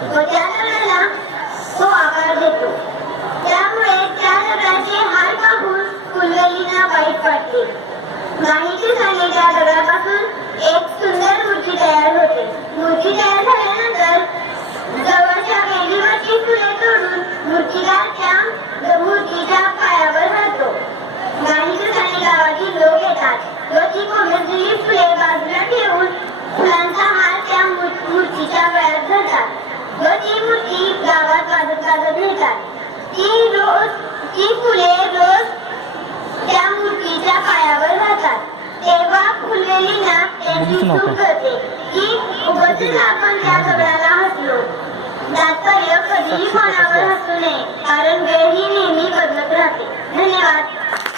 व त्या दगडाला तो आकार देतो. त्यामुळे त्या दगडाचे हाल पाहून फुलवेलींना वाईट वाटते. काही दिवसांनी त्या दगडापासून एक सुंदर मूर्ती तयार होते. मूर्ती तयार झाल्यानंतर जवळच्या वेलीवरची फुले तोडून मूर्तीला त्या मूर्तीच्या पायावर घालतो. काही दिवसांनी गावातील लोक येतात व ती कोमेजलेली फुले बाजूला ठेवून फुलांचा हार त्या मूर्तीच्या गळ्यात घालतात व ती मूर्ती गावात वाजत वाजत नेतात. ती फुले रोज त्या मूर्तीच्या पायावर घालतात. तेव्हा फुलवेलींना त्यांची चूक कळते की उगाचच आपण त्या दगडाला हसलो. तात्पर्य कधीही कोणावर हसू नये, कारण वेळ ही नेहमी बदलत राहते. धन्यवाद.